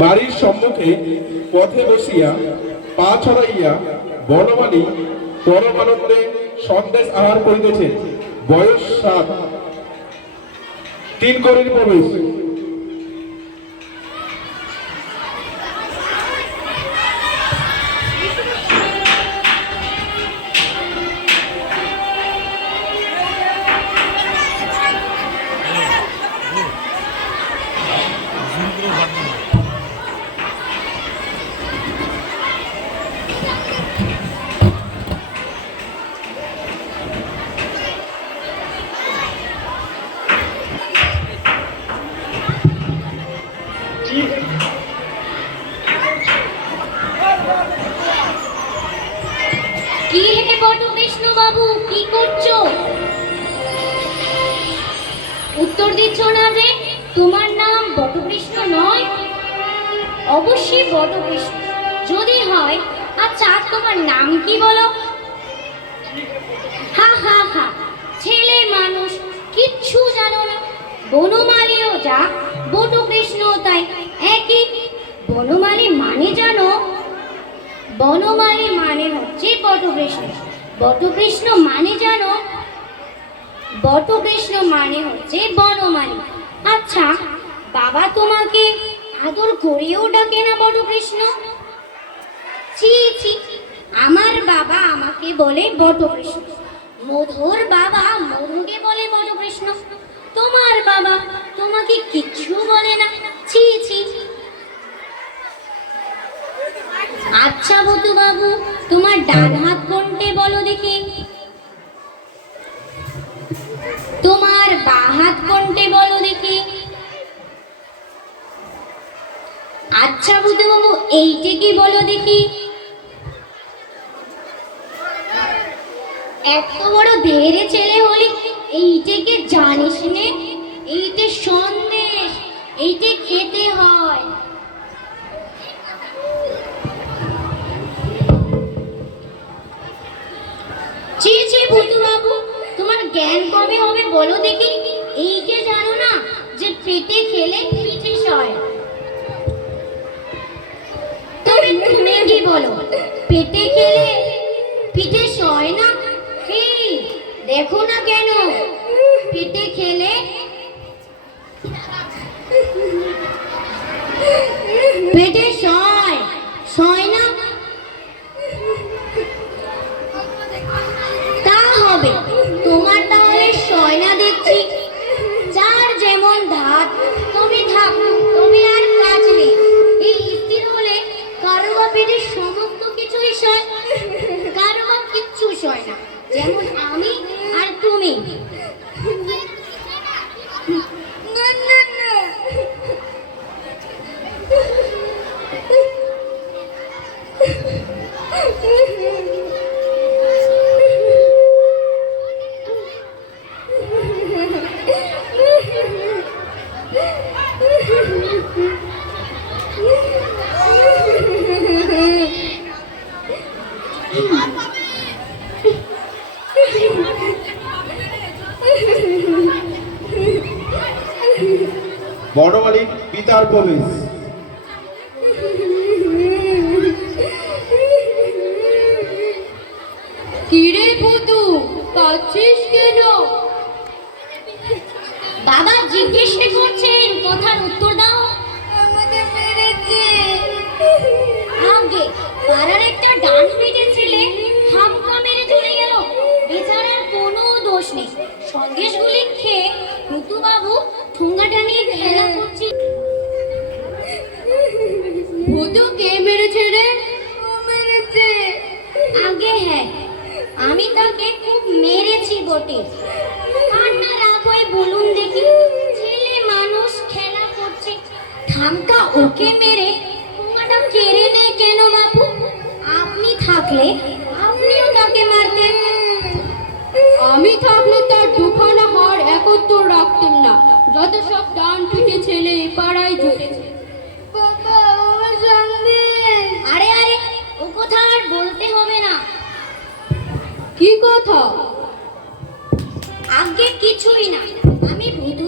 বাড়ির সম্মুখে পথে বসিয়া পা ছড়াইয়া বনমালী পরমানন্দে সন্দেশ আহার করিতেছে। বয়স সাত। তিন করির প্রবেশ। বট কৃষ্ণ বাবু কি করছ? উত্তর দিচ্ছ না যে তোমার নাম বটকৃষ্ণ নয়? অবশ্যই বটকৃষ্ণ। যদি হয় আচ্ছা তোমার নাম কি বলো? হা হা হা। ছেলে মানুষ, কিচ্ছু জানো না। বনমালীও যা, বটকৃষ্ণ তাই। একই। বনমালী মানে জানো? বনমালী মানে হচ্ছে বটকৃষ্ণ। বটকৃষ্ণ মানে জানো? বটকৃষ্ণ মানে হচ্ছে বনমালী। আচ্ছা বাবা তোমাকে আদর করেও ডাকে না বটকৃষ্ণ? ছি ছি, আমার বাবা আমাকে বলে বটকৃষ্ণ। মধুর বাবা মধুকে বলে বটকৃষ্ণ। তোমার বাবা তোমাকে কিচ্ছু বলে না। ছি ছি আচ্ছা বতু বাবু, তোমার ডান হাত কোনটে বলো দেখি। তোমার বা হাত কোনটে বলো দেখি। আচ্ছা বুধু বাবু, এইটে কি বলো দেখি। এত বড় ধেরে ছেলে হলি এইটাকে জানিস নে? এইটে সন্দেশ, এইটে খেতে হয়। ছি ছি ভুতু বাবু তোমার জ্ঞান কবে হবে বলো দেখি? এই যে জানো না যে পেটে খেলে পিঠে সয়। তবে তুমি কি বলো? পেটে খেলে পিঠে সয় না? এই দেখো না কেন? পেটে খেলে পেটে বনমালীর পিতার প্রবেশ। জিজ্ঞেস করছেন কথার উত্তর দাও। আমাদের মেরেছে আগে পাড়ার একটা ডান পেটে ছেলে হামকা মেরে চলে গেল। বেচারার কোনো দোষ নেই। সন্দেশগুলি খেয়ে ঠুঙ্গাটা নিয়ে ঠোঙ্গাটা কেড়ে নেয় কেন বাবু আপনি থাকলে আপনিও তাকে মারতেন। আমি থাকলে তার দুখানা হাড় একত্র রাখতেন না। যত সব ডান পিঠে ছেলে পাড়ায় জুটেছে আরে আরে ও কথা আর বলতে হবে না। কি কথা? আগে কিছুই না। আমি ভূতু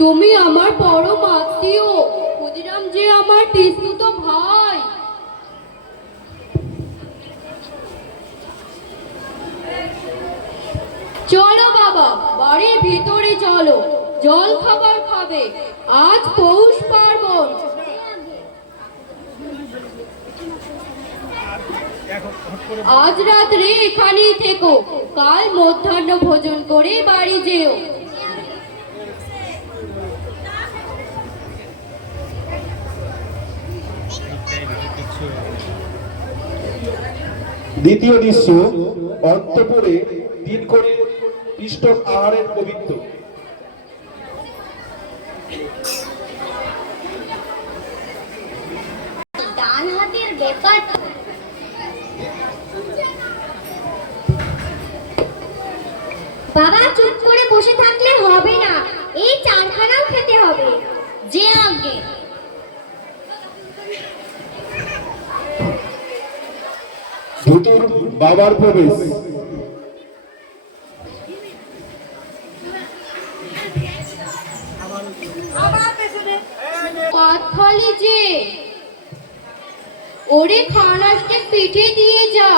তুমি আমার পরম আত্মীয়। ক্ষুদিরাম যে আমার পিস্তুত ভাই। চলো বাবা, বাড়ির ভিতরে চলো। জল খাবার খাবে। আজ পৌষ পার্বণ। আজ রাত্রে এখানেই থেকো। কাল মধ্যাহ্ন ভোজন করে বাড়ি যেও। দ্বিতীয় দৃশ্য, অন্তপুরে তিন করে পৃষ্ঠক আহারের পবিত্র। বাবা, চুপ করে বসে থাকলে হবে না এই চারখানাও খেতে হবে যে আগে ভূতুর বাবার প্রবেশ। যে ওরে খানাসকে পিঠে দিয়ে যা।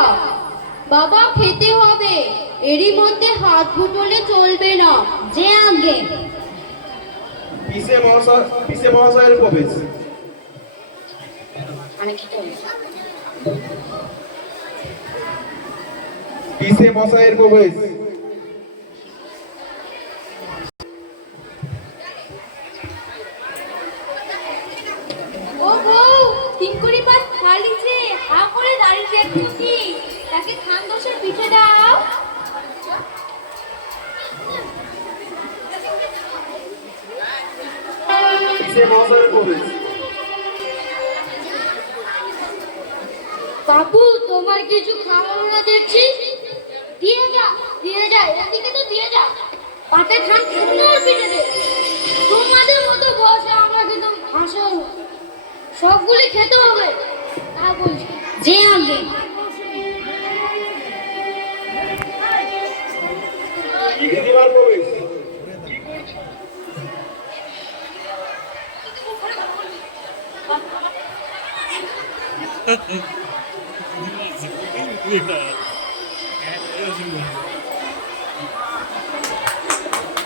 বাবা খেতে হবে। এরই মধ্যে হাত গুটলে চলবে না। যে আগে। পিসে মহাশয় পিসে মহাশয়ের প্রবেশ পিসে মশাইয়ের প্রবেশ ও বউ তিন কুড়ি পাঁচ খালি যে হা করে দাঁড়িয়ে দেখছ কি তাকে খান দোষের পিঠে দাও পিসে মহাশয়ের প্রবেশ বাবু তোমার কিছু খাওয়াবো না দেখছি? দিয়ে যা দিয়ে যা এদিকে তো দিয়ে যা। পাতে ধান সুন্দর পিঠে দে? তোমাদের মতো বসে আমরা কিন্তু সবগুলি খেতে হবে। তা বলছি। যে আগে। দিদিমার প্রবেশ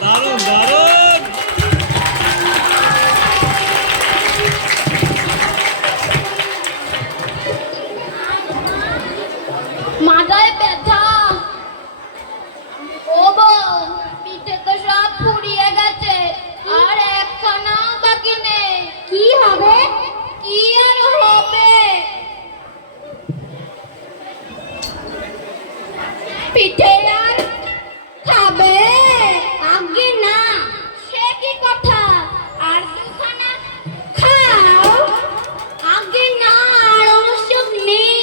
দারুণ দারুণ পিঠে আর খাবে? আগে না, সে কি কথা? আর দুখানা খাও, আগে না, আর অবসর নেই।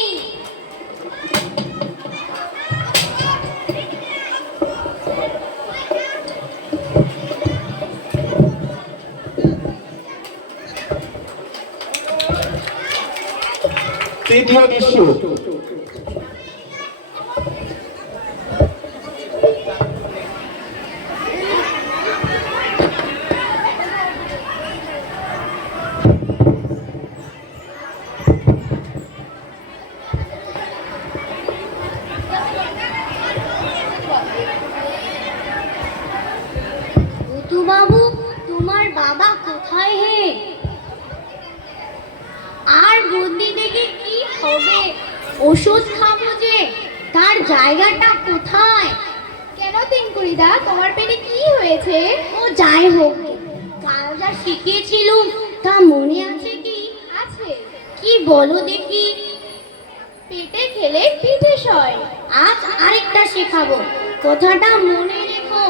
তৃতীয় দৃশ্য বুতু বাবু তোমার বাবা কোথায় হে আর বন্দি দেখে কি হবে? ওষুধ খাব যে তার জায়গাটা কোথায়? কেন তিনকুড়িদা তোমার পেটে কি হয়েছে? ও যাই হোক কাল যা শিখিয়েছিলুম তা মনে আছে কি? আছে। কি বলো দেখি? পেটে খেলে পিঠে সয় আজ আরেকটা শেখাবো। কথাটা মনে রেখো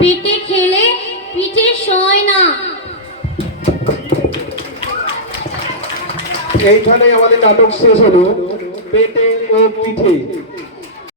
পেটে খেলে পিঠে সয় না। এইখানে আমাদের নাটক শেষ হলো। পেটে ও পিঠে।